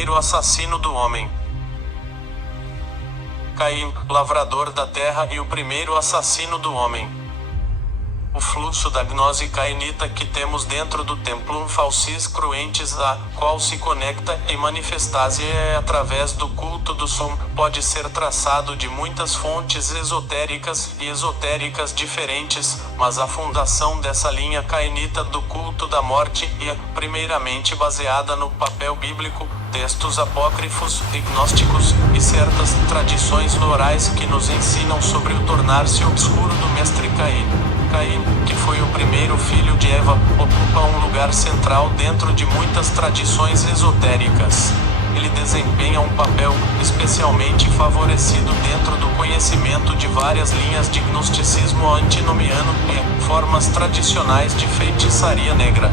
primeiro assassino do homem. Caim, lavrador da terra e o primeiro assassino do homem. O fluxo da gnose cainita que temos dentro do templum falsis cruentis a qual se conecta e manifesta-se através do culto do som, pode ser traçado de muitas fontes esotéricas e esotéricas diferentes, mas a fundação dessa linha cainita do culto da morte é primeiramente baseada no papel bíblico, textos apócrifos e gnósticos, e certas tradições orais que nos ensinam sobre o tornar-se obscuro do mestre Caim. Caim, que foi o primeiro filho de Eva, ocupa um lugar central dentro de muitas tradições esotéricas. Ele desempenha um papel especialmente favorecido dentro do conhecimento de várias linhas de gnosticismo antinomiano e formas tradicionais de feitiçaria negra.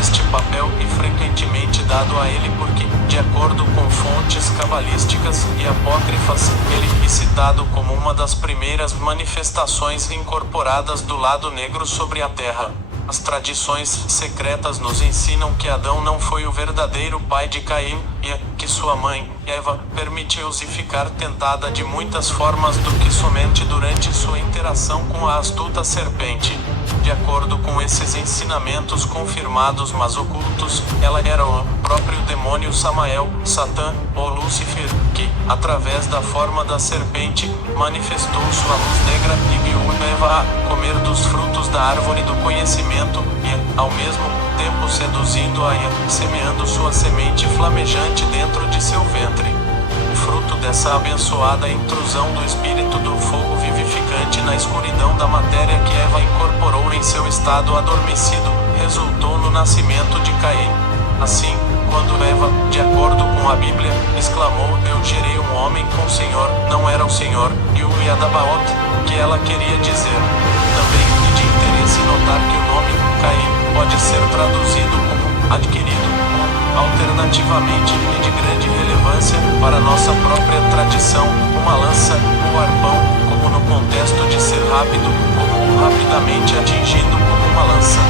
Este papel é frequentemente dado a ele porque, de acordo com fontes cabalísticas e apócrifas, ele é citado como uma das primeiras manifestações incorporadas do lado negro sobre a terra. As tradições secretas nos ensinam que Adão não foi o verdadeiro pai de Caim, e que sua mãe, Eva, permitiu-se ficar tentada de muitas formas do que somente durante sua interação com a astuta serpente. De acordo com esses ensinamentos confirmados mas ocultos, ela era o próprio demônio Samael, Satã, ou Lúcifer, que, através da forma da serpente, manifestou sua luz negra e guiou Eva a comer dos frutos da árvore do conhecimento e, ao mesmo tempo, seduzindo-a e semeando sua semente flamejante dentro de seu ventre. O fruto dessa abençoada intrusão do espírito do fogo vivificante na escuridão da matéria que Eva incorporou em seu estado adormecido, resultou no nascimento de Caim. Assim, quando Eva, de acordo com a Bíblia, exclamou: "Eu gerei um homem com o Senhor", não era o Senhor, e o Yadabaot, que ela queria dizer. Também é de interesse notar que o nome Caim pode ser traduzido como adquirido, ou, alternativamente, e de grande relevância para nossa própria tradição, uma lança ou arpão, como no contexto de ser rápido, como rapidamente atingido como uma lança.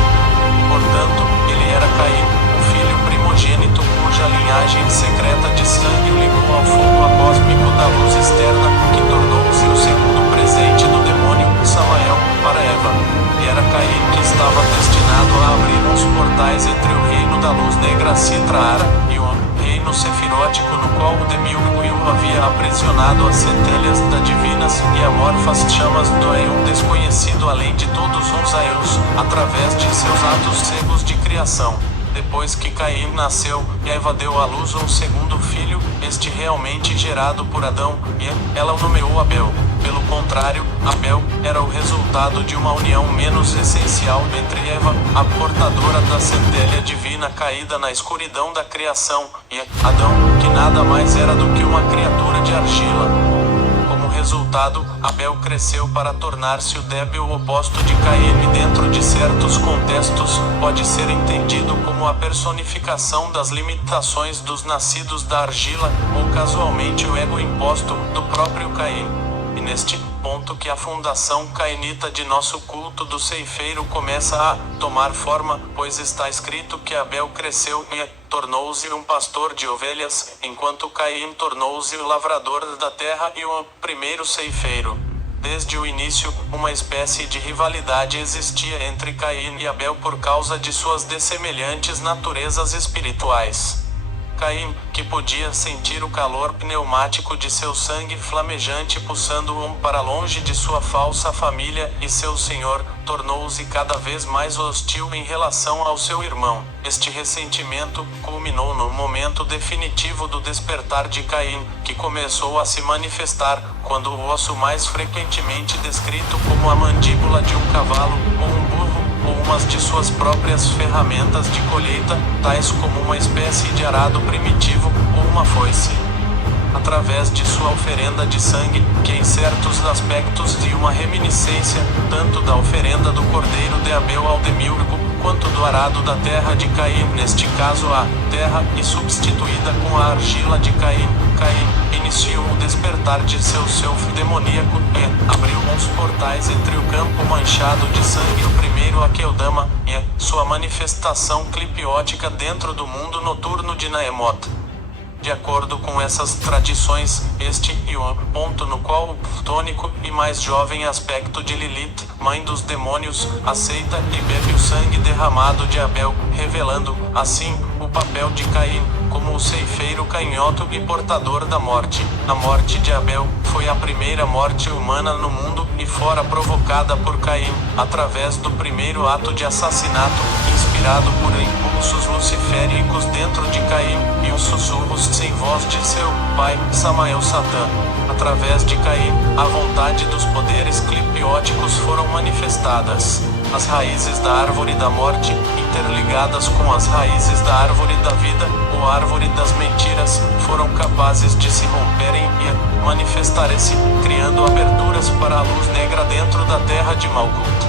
Portanto, ele era Caim, o filho primogênito cuja linhagem secreta de sangue o ligou ao fogo cósmico da luz externa, que tornou-se o segundo presente do demônio, Samael, para Eva. E era Caim que estava destinado a abrir os portais entre o reino da luz negra Citra-Ara e o reino sefirótico no qual o Demiurgo havia aprisionado as centelhas da divinas e amorfas chamas do Éon desconhecido além de todos os Aeons, através de seus atos cegos de criação. Depois que Caim nasceu, Eva deu à luz um segundo filho, este realmente gerado por Adão, e ela o nomeou Abel. Pelo contrário, Abel era o resultado de uma união menos essencial entre Eva, a portadora da centelha divina caída na escuridão da criação, e Adão, que nada mais era do que uma criatura de argila. Como resultado, Abel cresceu para tornar-se o débil oposto de Caim e dentro de certos contextos, pode ser entendido como a personificação das limitações dos nascidos da argila, ou casualmente o ego imposto do próprio Caim. E neste ponto que a fundação cainita de nosso culto do ceifeiro começa a tomar forma, pois está escrito que Abel cresceu e tornou-se um pastor de ovelhas, enquanto Caim tornou-se o lavrador da terra e o primeiro ceifeiro. Desde o início, uma espécie de rivalidade existia entre Caim e Abel por causa de suas dessemelhantes naturezas espirituais. Caim, que podia sentir o calor pneumático de seu sangue flamejante pulsando para longe de sua falsa família e seu senhor, tornou-se cada vez mais hostil em relação ao seu irmão. Este ressentimento culminou no momento definitivo do despertar de Caim, que começou a se manifestar quando o osso mais frequentemente descrito como a mandíbula de um cavalo ou um burro, ou umas de suas próprias ferramentas de colheita, tais como uma espécie de arado primitivo, ou uma foice. Através de sua oferenda de sangue, que em certos aspectos de uma reminiscência, tanto da oferenda do cordeiro de Abel ao Demiurgo, quanto do arado da terra de Caim, neste caso a terra, e substituída com a argila de Caim, Caim iniciou o despertar de seu self demoníaco, e abriu uns portais entre o campo manchado de sangue o primeiro Akeldama, e sua manifestação clipiótica dentro do mundo noturno de Naemot. De acordo com essas tradições, este é o ponto no qual o tônico e mais jovem aspecto de Lilith, mãe dos demônios, aceita e bebe o sangue derramado de Abel, revelando, assim, o papel de Caim, como o ceifeiro canhoto e portador da morte. A morte de Abel foi a primeira morte humana no mundo e fora provocada por Caim, através do primeiro ato de assassinato, inspirado por impulsos luciféricos dentro de Caim, e os sussurros sem voz de seu pai, Samael Satã. Através de Caim, a vontade dos poderes clipióticos foram manifestadas. As raízes da árvore da morte, interligadas com as raízes da árvore da vida, ou árvore das mentiras, foram capazes de se romperem e manifestarem-se, criando aberturas para a luz negra dentro da terra de Malkuth.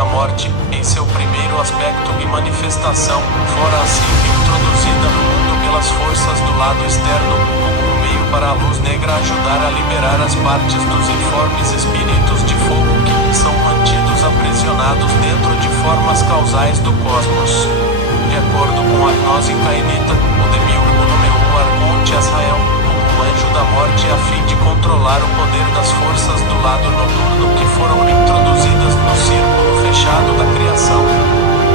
A morte, em seu primeiro aspecto e manifestação, fora assim introduzida no mundo pelas forças do lado externo, como um meio para a luz negra ajudar a liberar as partes dos informes espíritos de fogo que são mantidos aprisionados dentro de formas causais do cosmos. De acordo com a gnose cainita, o Demiurgo nomeou o Arconte Azrael como o anjo da morte a fim de controlar o poder das forças do lado noturno que foram introduzidas no círculo fechado da criação.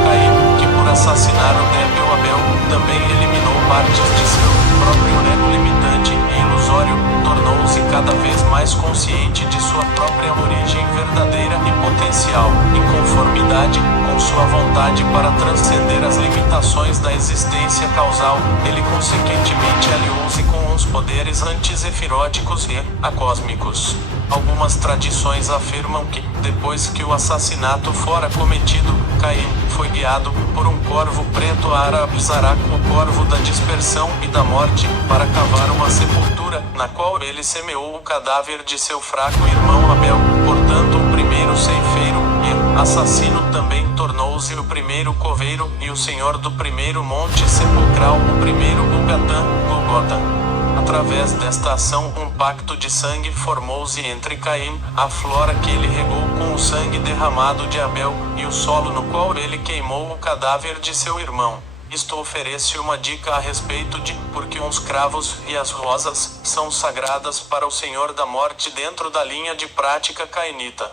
Caim, que por assassinar o débil Abel, também eliminou partes de seu próprio ego limitante e ilusório, tornou-se cada vez mais consciente de sua própria origem verdadeira e potencial, em conformidade com sua vontade para transcender as limitações da existência causal. Ele consequentemente aliou-se com os poderes antizefiróticos e acósmicos. Algumas tradições afirmam que, depois que o assassinato fora cometido, Caim foi guiado por um corvo preto Arapsará, o corvo da dispersão e da morte, para cavar uma sepultura, na qual ele semeou o cadáver de seu fraco irmão Abel. Portanto, o primeiro ceifeiro e assassino também tornou-se o primeiro coveiro e o senhor do primeiro monte sepulcral, o primeiro Golgatã, Golgota. Através desta ação, um pacto de sangue formou-se entre Caim, a flora que ele regou com o sangue derramado de Abel, e o solo no qual ele queimou o cadáver de seu irmão. Isto oferece uma dica a respeito de porque os cravos e as rosas são sagradas para o Senhor da Morte dentro da linha de prática cainita.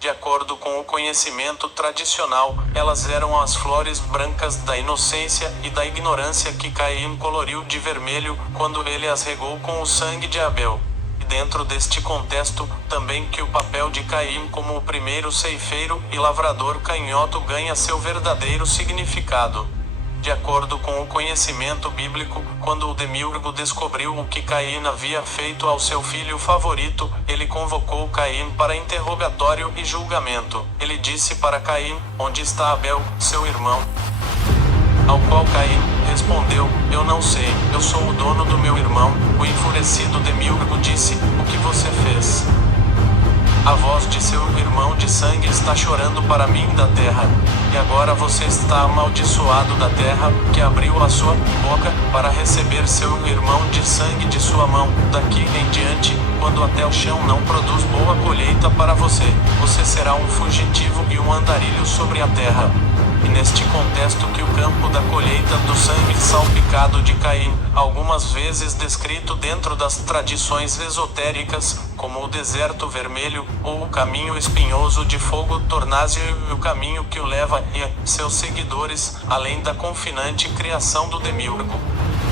De acordo com o conhecimento tradicional, elas eram as flores brancas da inocência e da ignorância que Caim coloriu de vermelho quando ele as regou com o sangue de Abel. E dentro deste contexto, também que o papel de Caim como o primeiro ceifeiro e lavrador canhoto ganha seu verdadeiro significado. De acordo com o conhecimento bíblico, quando o Demiurgo descobriu o que Caim havia feito ao seu filho favorito, ele convocou Caim para interrogatório e julgamento. Ele disse para Caim: "Onde está Abel, seu irmão?" Ao qual Caim respondeu: "Eu não sei, eu sou o dono do meu irmão." O enfurecido Demiurgo disse: "O que você fez?" A voz de seu irmão de sangue está chorando para mim da terra. E agora você está amaldiçoado da terra, que abriu a sua boca para receber seu irmão de sangue de sua mão. Daqui em diante, quando até o chão não produz boa colheita para você, você será um fugitivo e um andarilho sobre a terra. E neste contexto que o campo da colheita do sangue salpicado de Caim, algumas vezes descrito dentro das tradições esotéricas, como o deserto vermelho, ou o caminho espinhoso de fogo tornácio e o caminho que o leva e seus seguidores, além da confinante criação do Demiurgo.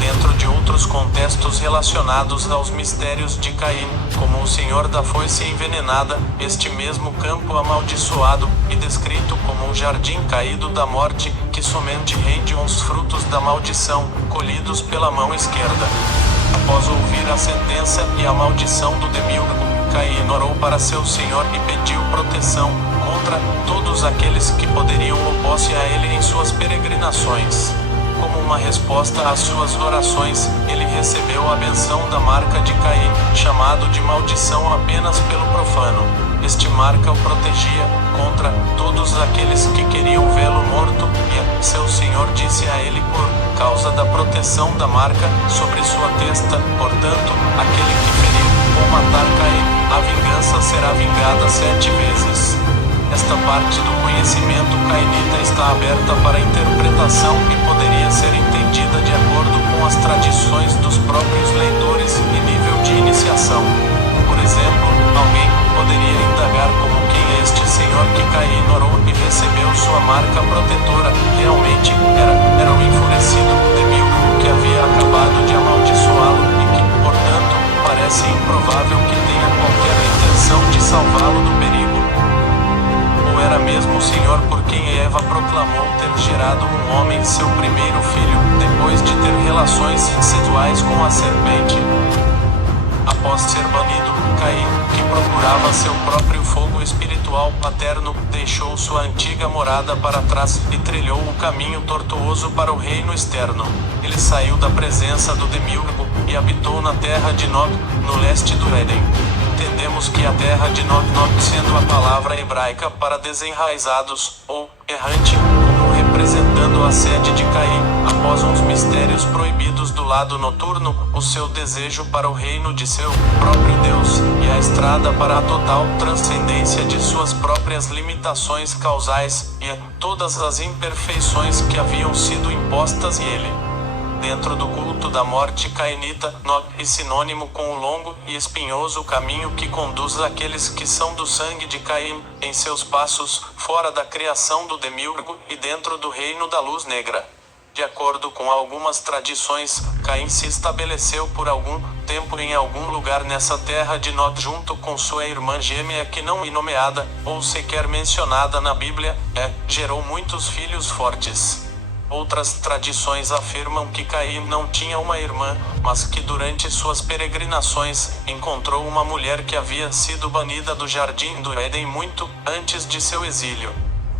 Dentro de outros contextos relacionados aos mistérios de Caim, como o Senhor da Foice envenenada, este mesmo campo amaldiçoado, e descrito como o jardim caído da morte, que somente rende os frutos da maldição, colhidos pela mão esquerda. Após ouvir a sentença e a maldição do Demiurgo, Caim orou para seu Senhor e pediu proteção contra todos aqueles que poderiam opor-se a ele em suas peregrinações. Como uma resposta às suas orações, ele recebeu a benção da marca de Caim, chamado de maldição apenas pelo profano. Este marca o protegia contra todos aqueles que queriam vê-lo morto, e seu Senhor disse a ele por causa da proteção da marca sobre sua testa: "Portanto, aquele que ferir ou matar Caim, a vingança será vingada 7 vezes." Esta parte do conhecimento cainita está aberta para interpretação e poderia ser entendida de acordo com as tradições dos próprios leitores e nível de iniciação. Por exemplo, alguém poderia indagar como quem é este senhor que Caim orou e recebeu sua marca protetora realmente era o enfurecido Demíurgo que havia acabado de amaldiçoá-lo e que, portanto, parece improvável que tenha qualquer intenção de salvá-lo do perigo. Ou era mesmo o Senhor por quem Eva proclamou ter gerado um homem, seu primeiro filho, depois de ter relações sexuais com a serpente? Após ser banido, Caim, que procurava seu próprio fogo espiritual paterno, deixou sua antiga morada para trás e trilhou o caminho tortuoso para o reino externo. Ele saiu da presença do Demíurgo e habitou na terra de Nod, no leste do Éden. Entendemos que a terra de Nod, sendo a palavra hebraica para desenraizados, ou errante, como representando a sede de Caim, após uns mistérios proibidos do lado noturno, o seu desejo para o reino de seu próprio Deus, e a estrada para a total transcendência de suas próprias limitações causais, e todas as imperfeições que haviam sido impostas a ele. Dentro do culto da morte cainita, Nod é sinônimo com o longo e espinhoso caminho que conduz àqueles que são do sangue de Caim, em seus passos, fora da criação do Demíurgo e dentro do reino da luz negra. De acordo com algumas tradições, Caim se estabeleceu por algum tempo em algum lugar nessa terra de Nod junto com sua irmã gêmea que não é nomeada, ou sequer mencionada na Bíblia, gerou muitos filhos fortes. Outras tradições afirmam que Caim não tinha uma irmã, mas que durante suas peregrinações, encontrou uma mulher que havia sido banida do jardim do Éden muito antes de seu exílio.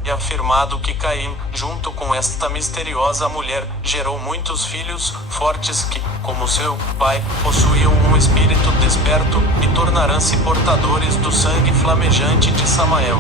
É afirmado que Caim, junto com esta misteriosa mulher, gerou muitos filhos fortes que, como seu pai, possuíam um espírito desperto e tornarão-se portadores do sangue flamejante de Samael.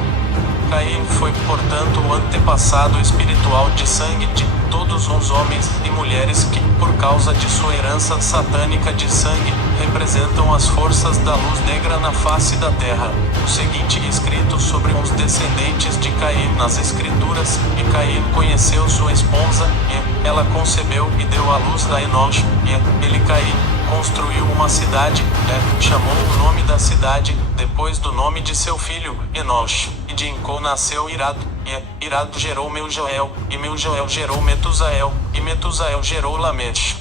Caim foi, portanto, o antepassado espiritual de sangue de todos os homens e mulheres que, por causa de sua herança satânica de sangue, representam as forças da luz negra na face da terra. O seguinte escrito sobre os descendentes de Caim nas Escrituras: E Caim conheceu sua esposa, e ela concebeu e deu à luz a Enosh, e ele Caim construiu uma cidade, chamou o nome da cidade, depois do nome de seu filho, Enosh. E de Encô nasceu Irad, e Irad gerou Meujael, e Meujael gerou Metusael, e Metusael gerou Lameche.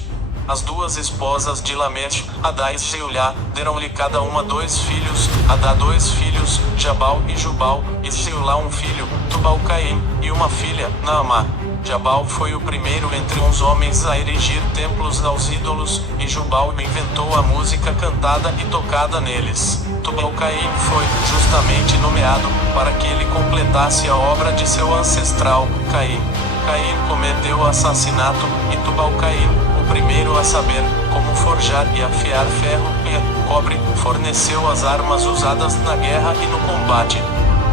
As duas esposas de Lameche, Adá e Zeulá, deram-lhe cada uma 2 filhos, Adá 2 filhos, Jabal e Jubal, e Zeulá um filho, Tubal-Caim, e uma filha, Naamá. Jabal foi o primeiro entre os homens a erigir templos aos ídolos, e Jubal inventou a música cantada e tocada neles. Tubal-Caim foi justamente nomeado para que ele completasse a obra de seu ancestral, Caim. Caim cometeu assassinato, e Tubal-Caim, o primeiro a saber como forjar e afiar ferro e cobre, forneceu as armas usadas na guerra e no combate.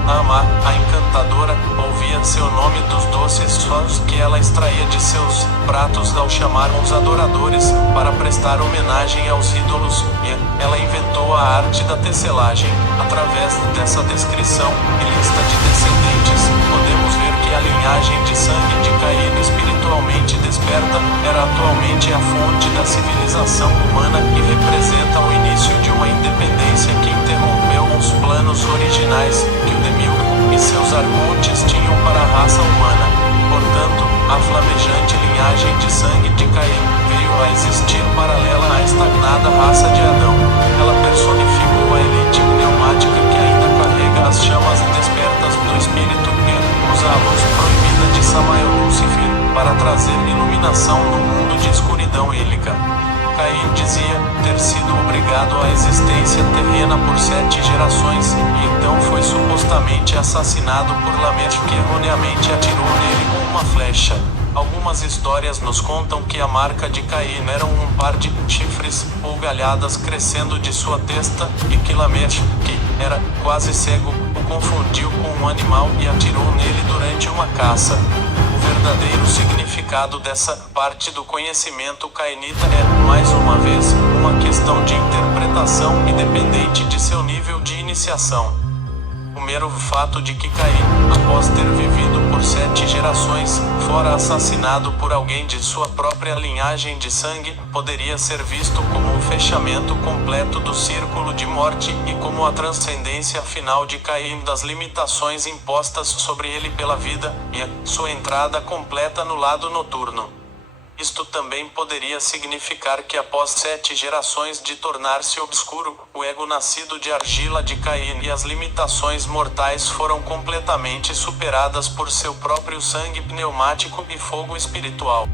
Naamá, a encantadora, ouvia seu nome dos doces sons que ela extraía de seus pratos ao chamar os adoradores para prestar homenagem aos ídolos, e ela inventou a arte da tecelagem. Através dessa descrição e lista de descendentes, podemos ver que a linhagem de sangue de Caim espiritualmente desperta era atualmente a fonte da civilização humana e representa o início de uma independência que interrompeu os planos originais que o Demíurgo e seus arcontes tinham para a raça humana. Portanto, a flamejante linhagem de sangue de Caim veio a existir paralela à estagnada raça de Adão. Ela personificou a elite pneumática que ainda carrega as chamas despertas do espírito e usa a luz proibida de Samael Lúcifer para trazer iluminação no mundo de escuridão ílica. Caim dizia ter sido obrigado à existência terrena por 7 gerações, e então foi supostamente assassinado por Lameche, que erroneamente atirou nele com uma flecha. Algumas histórias nos contam que a marca de Caim era um par de chifres ou galhadas crescendo de sua testa, e que Lameche, que era quase cego, o confundiu com um animal e atirou nele durante uma caça. O verdadeiro significado dessa parte do conhecimento cainita é, mais uma vez, uma questão de interpretação independente de seu nível de iniciação. O mero fato de que Caim, após ter vivido por 7 gerações, fora assassinado por alguém de sua própria linhagem de sangue, poderia ser visto como um fechamento completo do círculo de morte e como a transcendência final de Caim das limitações impostas sobre ele pela vida, e a sua entrada completa no lado noturno. Isto também poderia significar que após 7 gerações de tornar-se obscuro, o ego nascido de argila de Caim e as limitações mortais foram completamente superadas por seu próprio sangue pneumático e fogo espiritual.